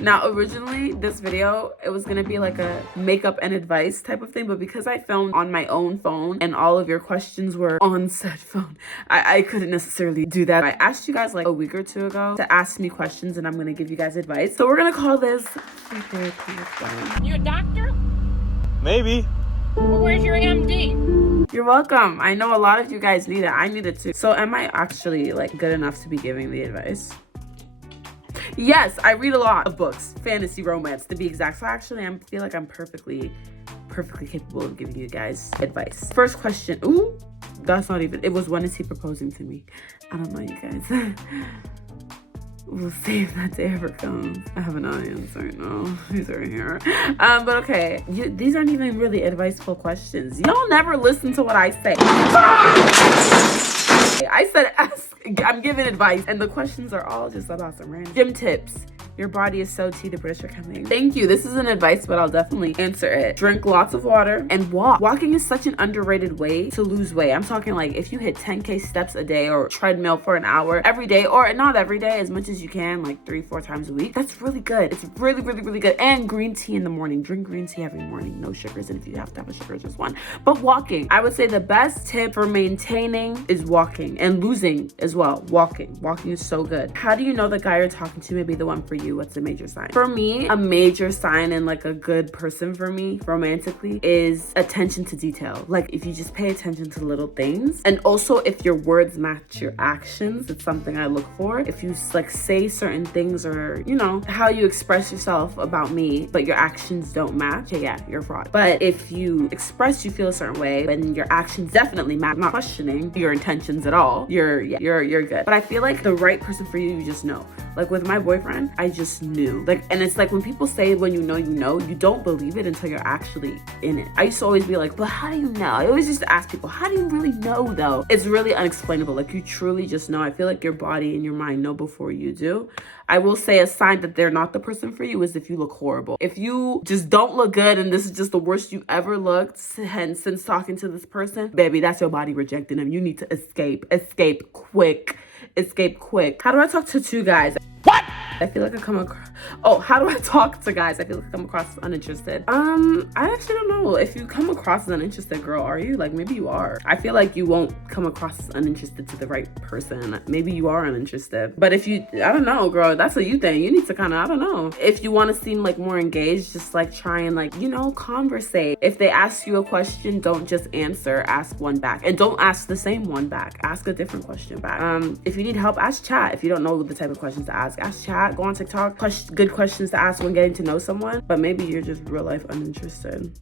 Now, originally, this video, it was gonna be like a makeup and advice type of thing, but because I filmed on my own phone and all of your questions were on said phone, I couldn't necessarily do that. I asked you guys like a week or two ago to ask me questions, and I'm gonna give you guys advice. So we're gonna call this free therapy with Gwen. You a doctor? Maybe. Well, where's your MD? You're welcome. I know a lot of you guys need it. I need it too. So am I actually like good enough to be giving the advice? Yes, I read a lot of books, fantasy, romance to be exact. So actually, I feel like I'm perfectly capable of giving you guys advice. First question. Ooh, that's not even, it was, when is he proposing to me? I don't know, you guys. We'll see if that day ever comes. I have an audience right now. He's right here. But okay, these aren't even really adviceful questions. Y'all never listen to what I say. I said ask, I'm giving advice, and the questions are all just about some random gym tips. Your body is so tea, the British are coming. Thank you. This isn't advice, but I'll definitely answer it. Drink lots of water and walk. Walking is such an underrated way to lose weight. I'm talking like if you hit 10K steps a day or treadmill for an hour every day, or not every day, as much as you can, like 3-4 times a week. That's really good. It's really, really, really good. And green tea in the morning. Drink green tea every morning. No sugars. And if you have to have a sugar, just one. But walking, I would say the best tip for maintaining is walking, and losing as well. Walking is so good. How do you know the guy you're talking to may be the one for you? What's a major sign? For me, a major sign and like a good person for me romantically is attention to detail. Like if you just pay attention to little things, and also if your words match your actions, it's something I look for. If you like say certain things, or you know how you express yourself about me but your actions don't match, yeah, you're a fraud. But if you express you feel a certain way and your actions definitely match, not questioning your intentions at all, you're good. But I feel like the right person for you just know. Like with my boyfriend, I just knew. Like, and it's like when people say when you know, you don't believe it until you're actually in it. I used to always be like, but how do you know? I always used to ask people, how do you really know though? It's really unexplainable. Like you truly just know. I feel like your body and your mind know before you do. I will say a sign that they're not the person for you is if you look horrible. If you just don't look good and this is just the worst you ever looked, and since talking to this person, baby, that's your body rejecting them. You need to escape quick. How do I talk to two guys? What? I feel like I come across, how do I talk to guys? I feel like I come across as uninterested. I actually don't know. If you come across as uninterested, girl, are you? Like, maybe you are. I feel like you won't come across as uninterested to the right person. Maybe you are uninterested. But if you, I don't know, girl, that's what you think. You need to kind of, I don't know. If you want to seem like more engaged, just like try and like, you know, conversate. If they ask you a question, don't just answer, ask one back. And don't ask the same one back. Ask a different question back. If you need help, ask chat. If you don't know the type of questions to ask chat. Go on TikTok. Good questions to ask when getting to know someone, but maybe you're just real life uninterested.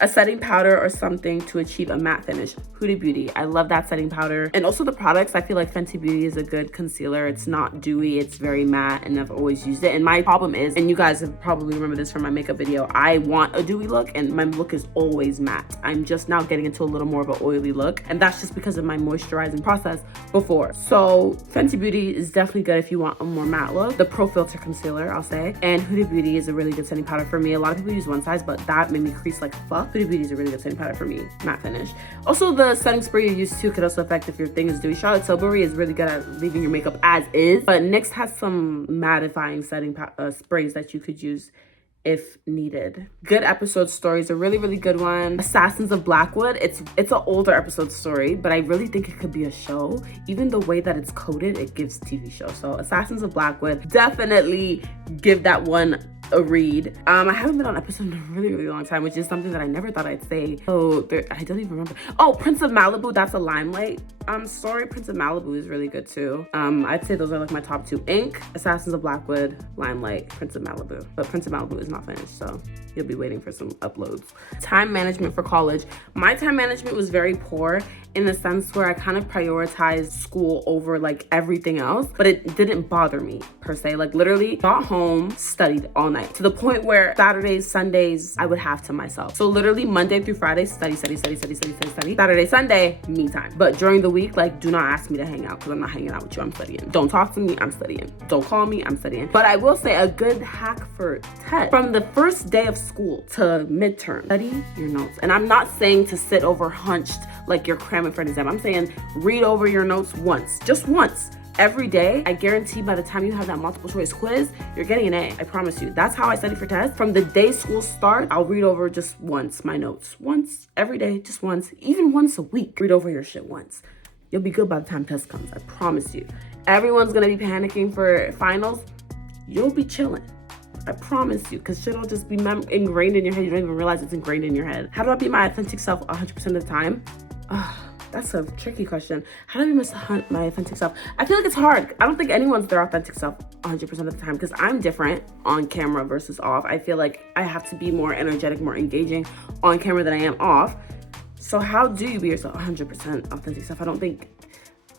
A setting powder or something to achieve a matte finish. Huda Beauty. I love that setting powder. And also the products, I feel like Fenty Beauty is a good concealer. It's not dewy, it's very matte, and I've always used it. And my problem is, and you guys have probably remember this from my makeup video, I want a dewy look and my look is always matte. I'm just now getting into a little more of an oily look, and that's just because of my moisturizing process before. So Fenty Beauty is definitely good if you want a more matte look. The Pro Filter concealer, I'll say. And Huda Beauty is a really good setting powder for me. A lot of people use one size, but that made me crease like fuck. Huda Beauty is a really good setting powder for me, matte finish. Also, the setting spray you use too could also affect if your thing is dewy. Charlotte Tilbury is really good at leaving your makeup as is, but NYX has some mattifying setting sprays that you could use if needed. Good episode stories, a really, really good one. Assassins of Blackwood. It's an older episode story, but I really think it could be a show. Even the way that it's coded, it gives TV show. So Assassins of Blackwood, definitely give that one a read. I haven't been on episode in a really, really long time, which is something that I never thought I'd say. I don't even remember. Oh, Prince of Malibu, that's a Limelight story. Prince of Malibu is really good too. I'd say those are like my top two. Ink, Assassins of Blackwood, Limelight, Prince of Malibu. But Prince of Malibu is not finished, so you'll be waiting for some uploads. Time management for college. My time management was very poor in the sense where I kind of prioritized school over like everything else, but it didn't bother me per se. Like literally got home, studied all night to the point where Saturdays, Sundays, I would have to myself. So literally Monday through Friday, study. Saturday, Sunday, me time. But during the week, like do not ask me to hang out because I'm not hanging out with you, I'm studying. Don't talk to me, I'm studying. Don't call me, I'm studying. But I will say a good hack for test. From the first day of school to midterm, study your notes. And I'm not saying to sit over hunched like you're cramming for an exam. I'm saying read over your notes once, just once. every day, I guarantee by the time you have that multiple choice quiz, you're getting an A. I promise you. That's how I study for tests. From the day school starts, I'll read over just once my notes. Once, every day, just once. Even once a week. Read over your shit once. You'll be good by the time test comes. I promise you. Everyone's gonna be panicking for finals. You'll be chilling. I promise you, because shit'll just be ingrained in your head. You don't even realize it's ingrained in your head. How do I be my authentic self 100% of the time? That's a tricky question. How do I be my authentic self? I feel like it's hard. I don't think anyone's their authentic self 100% of the time, because I'm different on camera versus off. I feel like I have to be more energetic, more engaging on camera than I am off. So how do you be yourself 100% authentic self?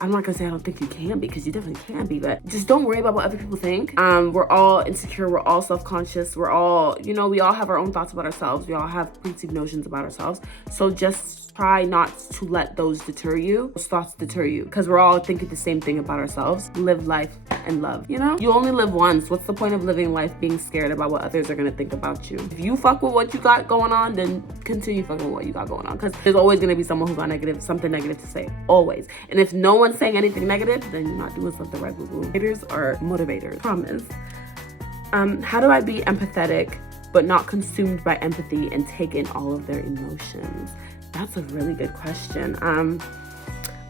I'm not gonna say I don't think you can be, because you definitely can be, but just don't worry about what other people think. We're all insecure, we're all self-conscious, we're all, we all have our own thoughts about ourselves, we all have preconceived notions about ourselves. So just try not to let those deter you, those thoughts deter you, because we're all thinking the same thing about ourselves. Live life and love, You only live once. What's the point of living life being scared about what others are gonna think about you? If you fuck with what you got going on, then continue fucking with what you got going on, because there's always gonna be someone who got something negative to say, always. And if no one's saying anything negative, then you're not doing something right, boo-boo. Haters are motivators, promise. How do I be empathetic but not consumed by empathy and take in all of their emotions? That's a really good question.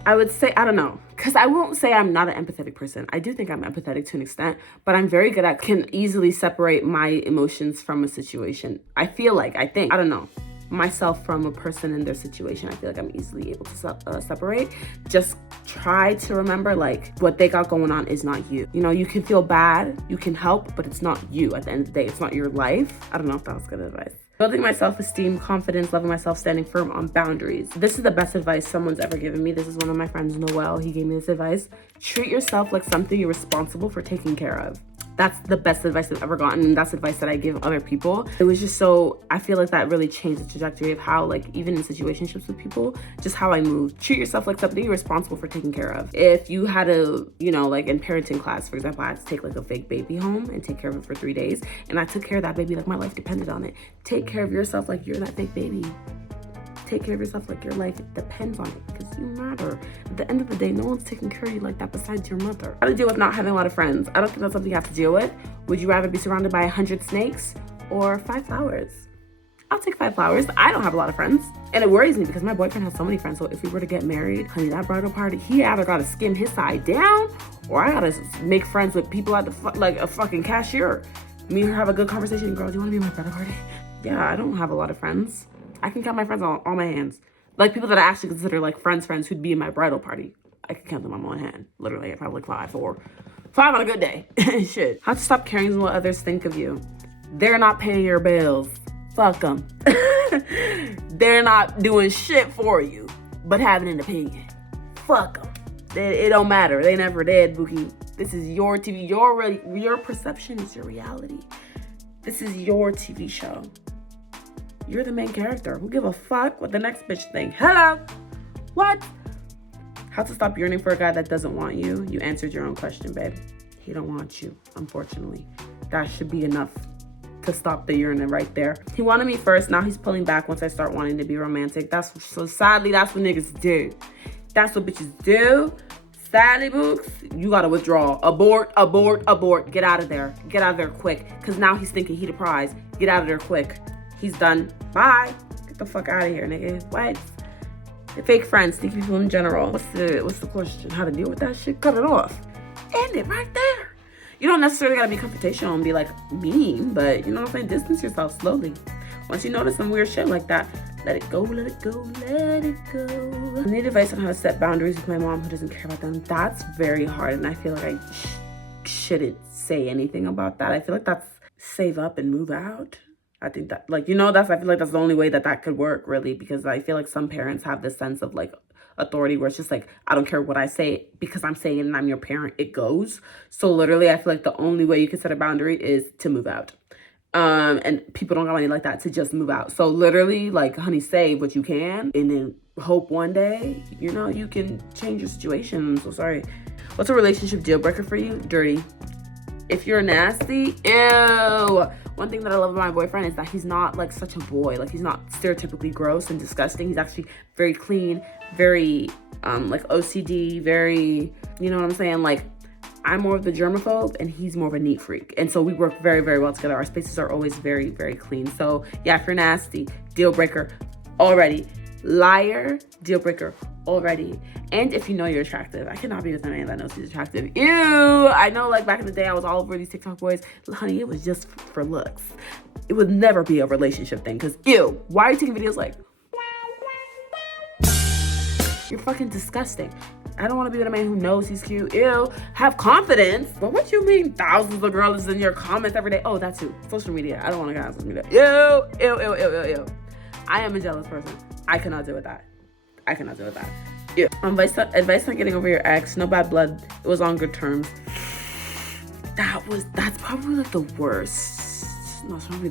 I would say, I don't know, because I won't say I'm not an empathetic person. I do think I'm empathetic to an extent, but I'm very good at, can easily separate my emotions from a situation. I don't know, myself from a person in their situation. I feel like I'm easily able to separate. Just try to remember, like, what they got going on is not you. You can feel bad, you can help, but it's not you at the end of the day. It's not your life. I don't know if that was good advice. Building my self-esteem, confidence, loving myself, standing firm on boundaries. This is the best advice someone's ever given me. This is one of my friends, Noel. He gave me this advice. Treat yourself like something you're responsible for taking care of. That's the best advice I've ever gotten, and that's advice that I give other people. It was just I feel like that really changed the trajectory of how, like, even in situationships with people, just how I move. Treat yourself like something you're responsible for taking care of. If you had like in parenting class, for example, I had to take like a fake baby home and take care of it for 3 days, and I took care of that baby like my life depended on it. Take care of yourself like you're that fake baby. Take care of yourself like your life depends on it, because you matter. At the end of the day, no one's taking care of you like that besides your mother. How to deal with not having a lot of friends? I don't think that's something you have to deal with. Would you rather be surrounded by 100 snakes or 5 flowers? I'll take 5 flowers. I don't have a lot of friends, and it worries me because my boyfriend has so many friends. So if we were to get married, honey, that bridal party, he either gotta skim his side down, or I gotta make friends with people at like a fucking cashier. Me and her have a good conversation. Girl, do you wanna be my bridal party? Yeah, I don't have a lot of friends. I can count my friends on my hands. Like, people that I actually consider like friends who'd be in my bridal party. I can count them on one hand. Literally, I probably like 5 on a good day. Shit. How to stop caring what others think of you? They're not paying your bills. Fuck them. They're not doing shit for you, but having an opinion. Fuck them. It don't matter. They never did, Bookie. This is your TV. Your perception is your reality. This is your TV show. You're the main character. Who give a fuck what the next bitch think? Hello? What? How to stop yearning for a guy that doesn't want you? You answered your own question, babe. He don't want you, unfortunately. That should be enough to stop the yearning right there. He wanted me first. Now he's pulling back once I start wanting to be romantic. Sadly, that's what niggas do. That's what bitches do. Sadly, books, you gotta withdraw. Abort, abort, abort. Get out of there. Get out of there quick. Because now he's thinking he the prize. Get out of there quick. He's done. Bye. Get the fuck out of here, nigga. What? The fake friends, sneaky people in general. What's the question? How to deal with that shit? Cut it off. End it right there. You don't necessarily gotta be confrontational and be like mean, but you know what I'm saying? Distance yourself slowly. Once you notice some weird shit like that, let it go, let it go, let it go. I need advice on how to set boundaries with my mom who doesn't care about them. That's very hard, and I feel like I shouldn't say anything about that. I feel like that's save up and move out. I think that, I feel like that's the only way that could work, really, because I feel like some parents have this sense of, like, authority where it's just like, I don't care what I say because I'm saying it and I'm your parent, it goes. So literally, I feel like the only way you can set a boundary is to move out. And people don't got money like that to just move out. So literally, like, honey, save what you can and then hope one day, you can change your situation. I'm so sorry. What's a relationship deal breaker for you? Dirty. If you're nasty, ew. One thing that I love about my boyfriend is that he's not like such a boy. Like, he's not stereotypically gross and disgusting. He's actually very clean, very like OCD, very, you know what I'm saying? Like, I'm more of the germaphobe and he's more of a neat freak. And so we work very, very well together. Our spaces are always very, very clean. So yeah, if you're nasty, deal breaker already. Liar, deal breaker already. And if you know you're attractive, I cannot be with a man that knows he's attractive. Ew. I know, like, back in the day, I was all over these TikTok boys. Honey, it was just for looks. It would never be a relationship thing. Because, ew, why are you taking videos like, you're fucking disgusting. I don't want to be with a man who knows he's cute. Ew. Have confidence. But what you mean thousands of girls in your comments every day? Oh, that's who. Social media. I don't want to go on social media. Ew. Ew, ew, ew, ew, ew. I am a jealous person. I cannot deal with that. I cannot deal with that. Ew. Advice on getting over your ex. No bad blood. It was on good terms. That's probably like the worst. No, it's probably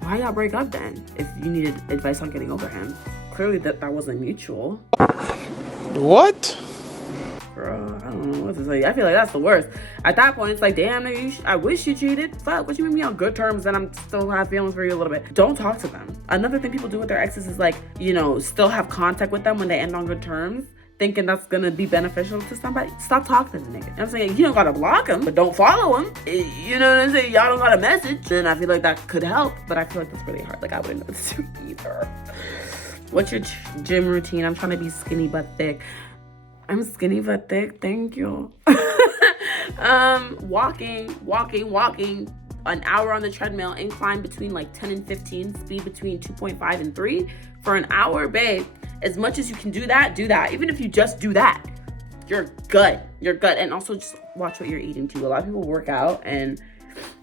why y'all break up then? If you needed advice on getting over him. Clearly that wasn't mutual. What? Girl, I don't know what to say. I feel like that's the worst. At that point, it's like, damn, I wish you cheated. Fuck, what you mean me on good terms and I'm still have feelings for you a little bit? Don't talk to them. Another thing people do with their exes is like, you know, still have contact with them when they end on good terms, thinking that's gonna be beneficial to somebody. Stop talking to the nigga. You know what I'm saying? You don't gotta block him, but don't follow him. You know what I'm saying? Y'all don't got a message. And I feel like that could help, but I feel like that's really hard. Like, I wouldn't know what to do either. What's your gym routine? I'm trying to be skinny but thick. I'm skinny but thick. Thank you. Walking. An hour on the treadmill. Incline between like 10 and 15. Speed between 2.5 and 3 for an hour, babe. As much as you can do that. Even if you just do that, you're good. And also just watch what you're eating too. A lot of people work out and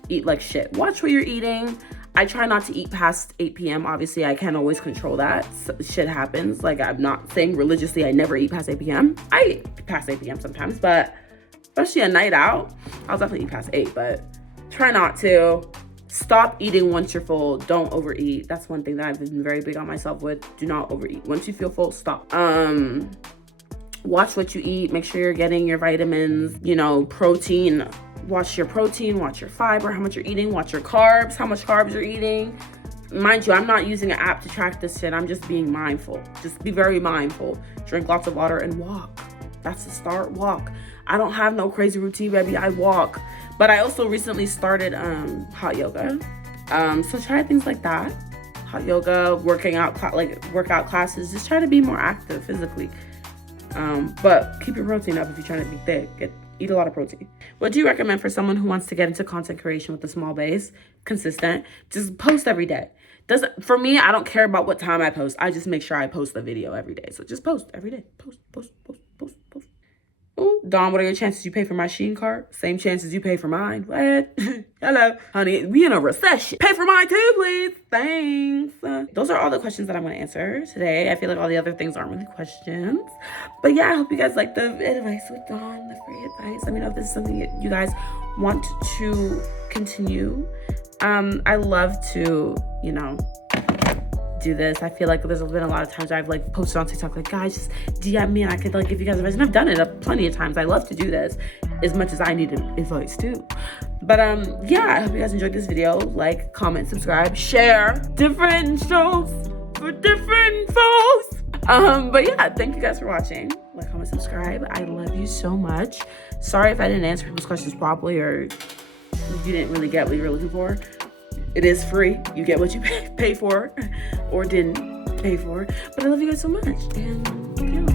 eat like shit. Watch what you're eating. I try not to eat past 8 p.m. Obviously, I can't always control that. So, shit happens. Like, I'm not saying religiously I never eat past 8 p.m. I eat past 8 p.m. sometimes, but especially a night out, I'll definitely eat past 8, but try not to. Stop eating once you're full. Don't overeat. That's one thing that I've been very big on myself with. Do not overeat. Once you feel full, stop. Watch what you eat. Make sure you're getting your vitamins, you know, protein. Watch your protein, watch your fiber, how much you're eating, watch your carbs, how much carbs you're eating. Mind you, I'm not using an app to track this shit. I'm just being mindful. Just be very mindful. Drink lots of water and walk. That's the start, walk. I don't have no crazy routine, baby. I walk. But I also recently started hot yoga. So try things like that. Hot yoga, workout classes. Just try to be more active physically. But keep your protein up if you're trying to be thick. Eat a lot of protein. What do you recommend for someone who wants to get into content creation with a small base? Consistent. Just post every day. For me, I don't care about what time I post. I just make sure I post the video every day. So just post every day. Post. Ooh, Dawn, what are your chances you pay for my Shein card? Same chances you pay for mine. What? Hello. Honey, we in a recession. Pay for mine too, please. Thanks. Those are all the questions that I'm going to answer today. I feel like all the other things aren't really questions. But yeah, I hope you guys like the advice with Dawn, the free advice. Let me know if this is something that you guys want to continue. I love to, you know, do this. I feel like there's been a lot of times I've like posted on TikTok like, guys, just DM me and I could like give you guys advice, and I've done it plenty of times. I love to do this as much as I need advice too. But yeah, I hope you guys enjoyed this video. Like, comment, subscribe, share. Different shows for different folks. But yeah, thank you guys for watching. Like, comment, subscribe. I love you so much. Sorry if I didn't answer people's questions properly or if you didn't really get what you were looking for. It is free. You get what you pay for or didn't pay for. But I love you guys so much. And yeah.